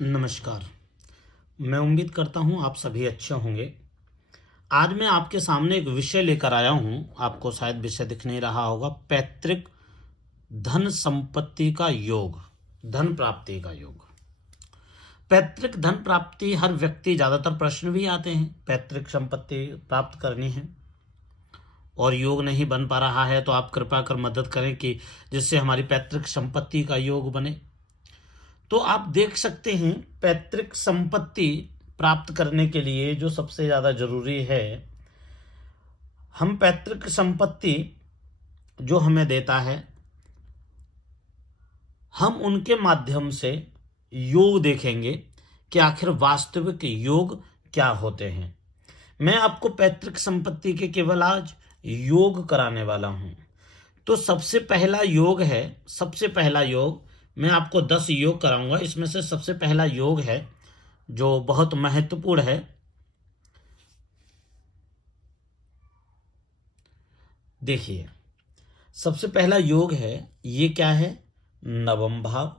नमस्कार। मैं उम्मीद करता हूँ आप सभी अच्छे होंगे। आज मैं आपके सामने एक विषय लेकर आया हूँ, आपको शायद विषय दिख नहीं रहा होगा। पैतृक धन संपत्ति का योग, धन प्राप्ति का योग। पैतृक धन प्राप्ति, हर व्यक्ति, ज़्यादातर प्रश्न भी आते हैं, पैतृक संपत्ति प्राप्त करनी है और योग नहीं बन पा रहा है, तो आप कृपा कर मदद करें कि जिससे हमारी पैतृक संपत्ति का योग बने। तो आप देख सकते हैं, पैतृक संपत्ति प्राप्त करने के लिए जो सबसे ज़्यादा जरूरी है, हम पैतृक संपत्ति जो हमें देता है, हम उनके माध्यम से योग देखेंगे कि आखिर वास्तविक योग क्या होते हैं। मैं आपको पैतृक संपत्ति के केवल आज योग कराने वाला हूं। तो सबसे पहला योग है, सबसे पहला योग मैं आपको 10 योग कराऊंगा। इसमें से सबसे पहला योग है जो बहुत महत्वपूर्ण है। देखिए, सबसे पहला योग है, ये क्या है? नवम भाव।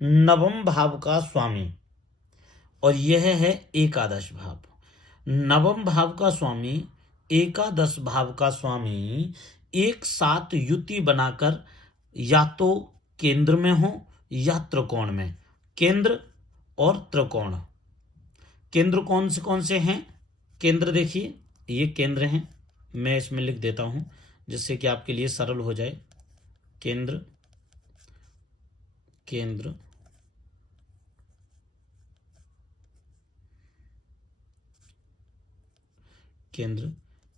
नवम भाव का स्वामी, और यह है एकादश भाव। नवम भाव का स्वामी, एकादश भाव का स्वामी एक साथ युति बनाकर या तो केंद्र में हो या त्रिकोण में। केंद्र और त्रिकोण। केंद्र कौन से हैं? केंद्र देखिए, ये केंद्र हैं, मैं इसमें लिख देता हूं जिससे कि आपके लिए सरल हो जाए। केंद्र, केंद्र, केंद्र,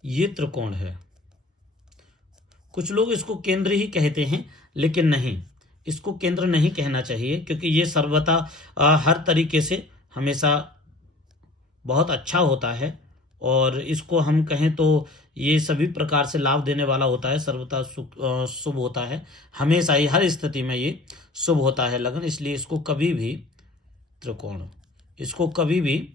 ये त्रिकोण है। कुछ लोग इसको केंद्र ही कहते हैं, लेकिन नहीं, इसको केंद्र नहीं कहना चाहिए, क्योंकि ये सर्वथा हर तरीके से हमेशा बहुत अच्छा होता है, और इसको हम कहें तो ये सभी प्रकार से लाभ देने वाला होता है, सर्वथा शुभ होता है, हमेशा ही हर स्थिति में ये शुभ होता है लगन। इसलिए इसको कभी भी त्रिकोण, इसको कभी भी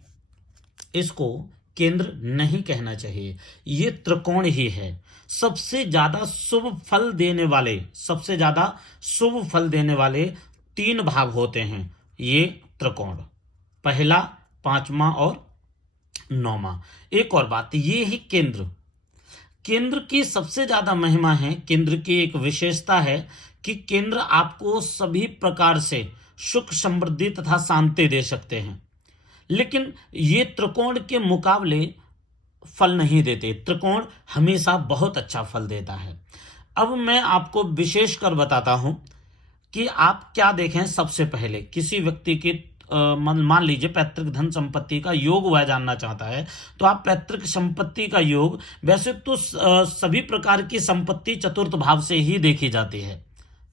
इसको केंद्र नहीं कहना चाहिए। ये त्रिकोण ही है। सबसे ज्यादा शुभ फल देने वाले, सबसे ज्यादा शुभ फल देने वाले 3 भाग होते हैं ये त्रिकोण, पहला, पांचवा और नौवां। एक और बात, ये ही केंद्र, केंद्र की सबसे ज्यादा महिमा है। केंद्र की एक विशेषता है कि केंद्र आपको सभी प्रकार से सुख, समृद्धि तथा शांति दे सकते हैं, लेकिन ये त्रिकोण के मुकाबले फल नहीं देते। त्रिकोण हमेशा बहुत अच्छा फल देता है। अब मैं आपको विशेष कर बताता हूं कि आप क्या देखें। सबसे पहले किसी व्यक्ति की मान लीजिए पैतृक धन संपत्ति का योग वह जानना चाहता है, तो आप पैतृक संपत्ति का योग, वैसे तो सभी प्रकार की संपत्ति चतुर्थ भाव से ही देखी जाती है।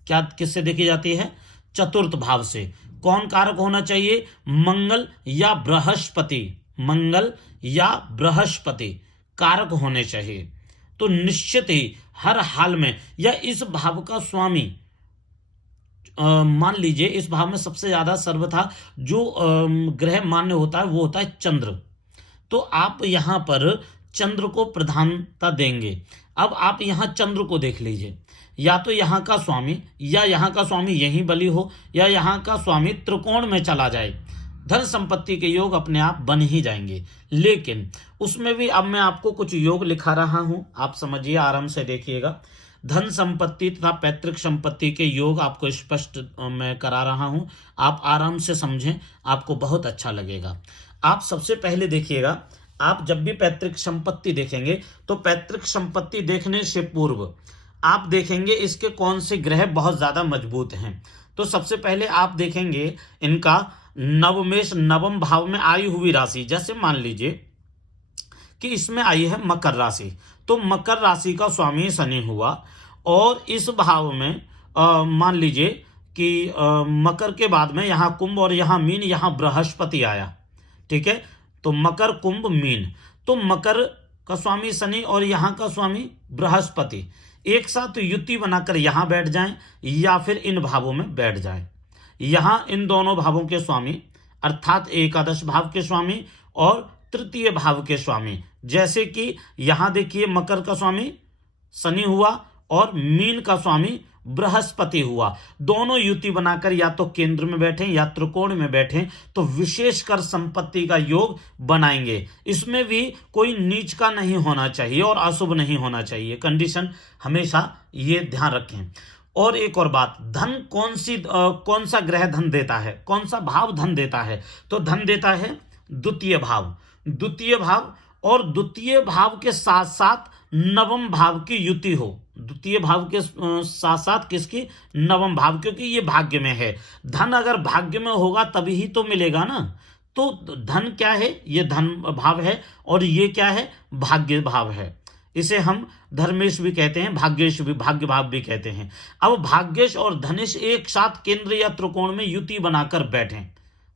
क्या, किससे देखी जाती है? चतुर्थ भाव से। कौन कारक होना चाहिए? मंगल या बृहस्पति। मंगल या बृहस्पति कारक होने चाहिए। तो निश्चित ही हर हाल में, या इस भाव का स्वामी, मान लीजिए इस भाव में सबसे ज्यादा सर्वथा जो ग्रह मान्य होता है वो होता है चंद्र। तो आप यहां पर चंद्र को प्रधानता देंगे। अब आप यहां चंद्र को देख लीजिए, या तो यहां का स्वामी, या यहां का स्वामी यहीं बली हो, या यहां का स्वामी त्रिकोण में चला जाए, धन संपत्ति के योग अपने आप बन ही जाएंगे। लेकिन उसमें भी अब मैं आपको कुछ योग लिखा रहा हूं, आप समझिए, आराम से देखिएगा। धन संपत्ति तथा पैतृक संपत्ति के योग आपको स्पष्ट मैं करा रहा हूं, आप आराम से समझें, आपको बहुत अच्छा लगेगा। आप सबसे पहले देखिएगा, आप जब भी पैतृक संपत्ति देखेंगे तो पैतृक संपत्ति देखने से पूर्व आप देखेंगे इसके कौन से ग्रह बहुत ज्यादा मजबूत हैं। तो सबसे पहले आप देखेंगे इनका नवमेश, नवम भाव में आई हुई राशि। जैसे मान लीजिए कि इसमें आई है मकर राशि, तो मकर राशि का स्वामी शनि हुआ, और इस भाव में मान लीजिए कि मकर के बाद में यहां कुंभ और यहां मीन, यहां बृहस्पति आया। ठीक है, तो मकर, कुंभ, मीन। तो मकर का स्वामी शनि और यहां का स्वामी बृहस्पति एक साथ युति बनाकर यहां बैठ जाएं, या फिर इन भावों में बैठ जाएं। यहां इन दोनों भावों के स्वामी, अर्थात एकादश भाव के स्वामी और तृतीय भाव के स्वामी, जैसे कि यहां देखिए मकर का स्वामी शनि हुआ और मीन का स्वामी बृहस्पति हुआ, दोनों युति बनाकर या तो केंद्र में बैठे या त्रिकोण में बैठे तो विशेषकर संपत्ति का योग बनाएंगे। इसमें भी कोई नीच का नहीं होना चाहिए और अशुभ नहीं होना चाहिए, कंडीशन हमेशा ये ध्यान रखें। और एक और बात, धन कौन सा ग्रह धन देता है, कौन सा भाव धन देता है, तो धन देता है द्वितीय भाव। द्वितीय भाव और द्वितीय भाव के साथ साथ नवम भाव की युति हो, द्वितीय भाव के साथ साथ किसकी, नवम भाव, क्योंकि ये भाग्य में है। धन अगर भाग्य में होगा तभी ही तो मिलेगा ना। तो धन क्या है, ये धन भाव है और ये क्या है, भाग्य भाव है। इसे हम धर्मेश भी कहते हैं, भाग्येश भी, भाग्य भाव भी कहते हैं। अब भाग्येश और धनेश एक साथ केंद्र या त्रिकोण में युति बनाकर बैठे,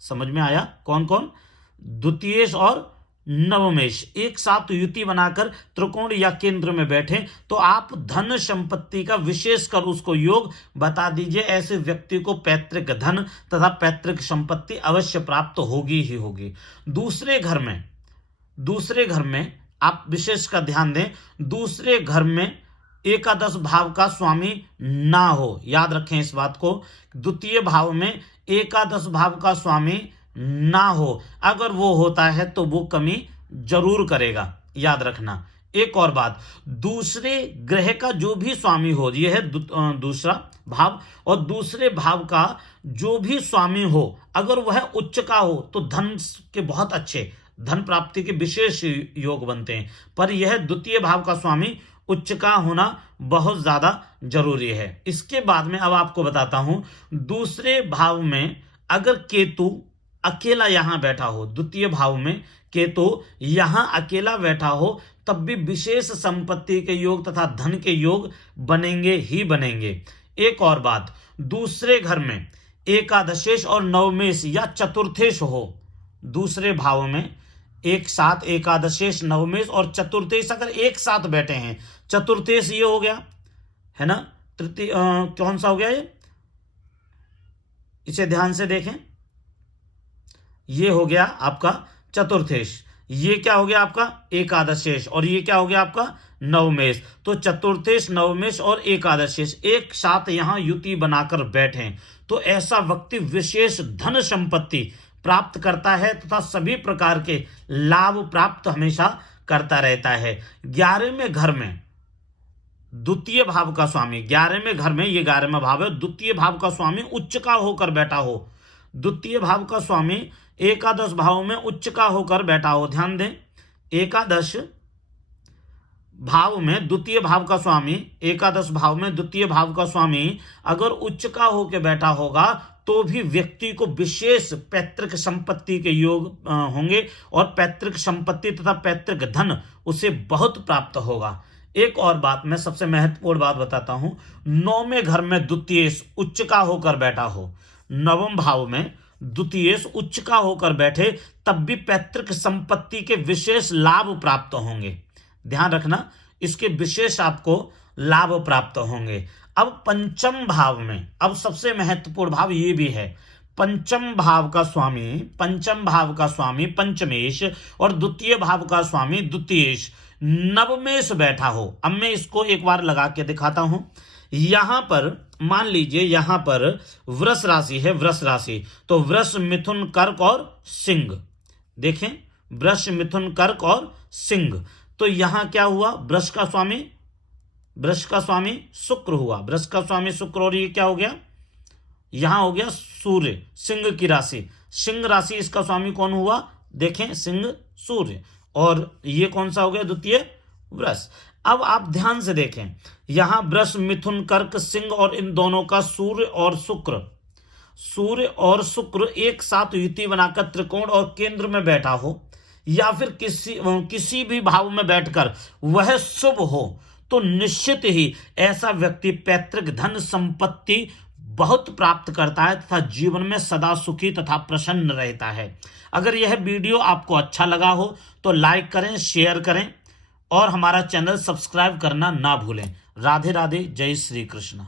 समझ में आया, कौन कौन, द्वितीयेश और नवमेश एक साथ युति बनाकर त्रिकोण या केंद्र में बैठे तो आप धन संपत्ति का विशेषकर उसको योग बता दीजिए। ऐसे व्यक्ति को पैतृक धन तथा पैतृक संपत्ति अवश्य प्राप्त होगी ही होगी। दूसरे घर में आप विशेष का ध्यान दें, दूसरे घर में एकादश भाव का स्वामी ना हो, याद रखें इस बात को। द्वितीय भाव में एकादश भाव का स्वामी ना हो, अगर वो होता है तो वो कमी जरूर करेगा, याद रखना। एक और बात, दूसरे ग्रह का जो भी स्वामी हो, यह है दूसरा भाव, और दूसरे भाव का जो भी स्वामी हो अगर वह उच्च का हो तो धन के बहुत अच्छे, धन प्राप्ति के विशेष योग बनते हैं। पर यह द्वितीय भाव का स्वामी उच्च का होना बहुत ज्यादा जरूरी है। इसके बाद में अब आपको बताता हूं, दूसरे भाव में अगर केतु अकेला यहां बैठा हो, द्वितीय भाव में केतु यहां अकेला बैठा हो, तब भी विशेष संपत्ति के योग तथा धन के योग बनेंगे ही बनेंगे। एक और बात, दूसरे घर में एकादशेश और नवमेश या चतुर्थेश हो, दूसरे भाव में एक साथ एकादशेश, नवमेश और चतुर्थेश अगर एक साथ बैठे हैं, चतुर्थेश ये हो गया है ना, तृतीय कौन सा हो गया ये, इसे ध्यान से देखें, ये हो गया आपका चतुर्थेश, ये क्या हो गया आपका एकादशेश, और ये क्या हो गया आपका नवमेश। तो चतुर्थेश, नवमेश और एकादशेश एक साथ यहां युति बनाकर बैठे तो ऐसा व्यक्ति विशेष धन संपत्ति प्राप्त करता है तथा सभी प्रकार के लाभ प्राप्त हमेशा करता रहता है। 11वें घर में द्वितीय भाव का स्वामी, 11वें घर में, ये 11वां भाव है, द्वितीय भाव का स्वामी उच्च का होकर बैठा हो, द्वितीय भाव का स्वामी एकादश भाव में उच्च का होकर बैठा हो, ध्यान दें, एकादश भाव में द्वितीय भाव का स्वामी, एकादश भाव में द्वितीय भाव का स्वामी अगर उच्च का होकर बैठा होगा तो भी व्यक्ति को विशेष पैतृक संपत्ति के योग होंगे और पैतृक संपत्ति तथा पैतृक धन उसे बहुत प्राप्त होगा। एक और बात, मैं सबसे महत्वपूर्ण बात बताता हूं, 9वें घर में द्वितीय उच्च का होकर बैठा हो, नवम भाव में द्वितीय उच्च का होकर बैठे तब भी पैतृक संपत्ति के विशेष लाभ प्राप्त होंगे, ध्यान रखना, इसके विशेष आपको लाभ प्राप्त होंगे। अब पंचम भाव में, अब सबसे महत्वपूर्ण भाव ये भी है, पंचम भाव का स्वामी पंचमेश और द्वितीय भाव का स्वामी द्वितीयेश, नवमेश बैठा हो। अब मैं इसको एक बार लगा के दिखाता हूं। यहां पर मान लीजिए, यहां पर वृष राशि है, वृष राशि, तो वृष, मिथुन, कर्क और सिंह, देखें वृष, मिथुन, कर्क और सिंह, तो यहां क्या हुआ, वृष का स्वामी शुक्र हुआ, वृष का स्वामी शुक्र, और ये क्या हो गया, यहां हो गया सूर्य, सिंह की राशि, सिंह राशि, इसका स्वामी कौन हुआ, देखें सिंह सूर्य, और ये कौन सा हो गया, द्वितीय वृष। अब आप ध्यान से देखें, यहां वृष, मिथुन, कर्क, सिंह और इन दोनों का सूर्य और शुक्र एक साथ युति बनाकर त्रिकोण और केंद्र में बैठा हो या फिर किसी भी भाव में बैठकर वह शुभ हो तो निश्चित ही ऐसा व्यक्ति पैतृक धन संपत्ति बहुत प्राप्त करता है तथा जीवन में सदा सुखी तथा प्रसन्न रहता है। अगर यह वीडियो आपको अच्छा लगा हो तो लाइक करें, शेयर करें और हमारा चैनल सब्सक्राइब करना ना भूलें। राधे राधे, जय श्री कृष्ण।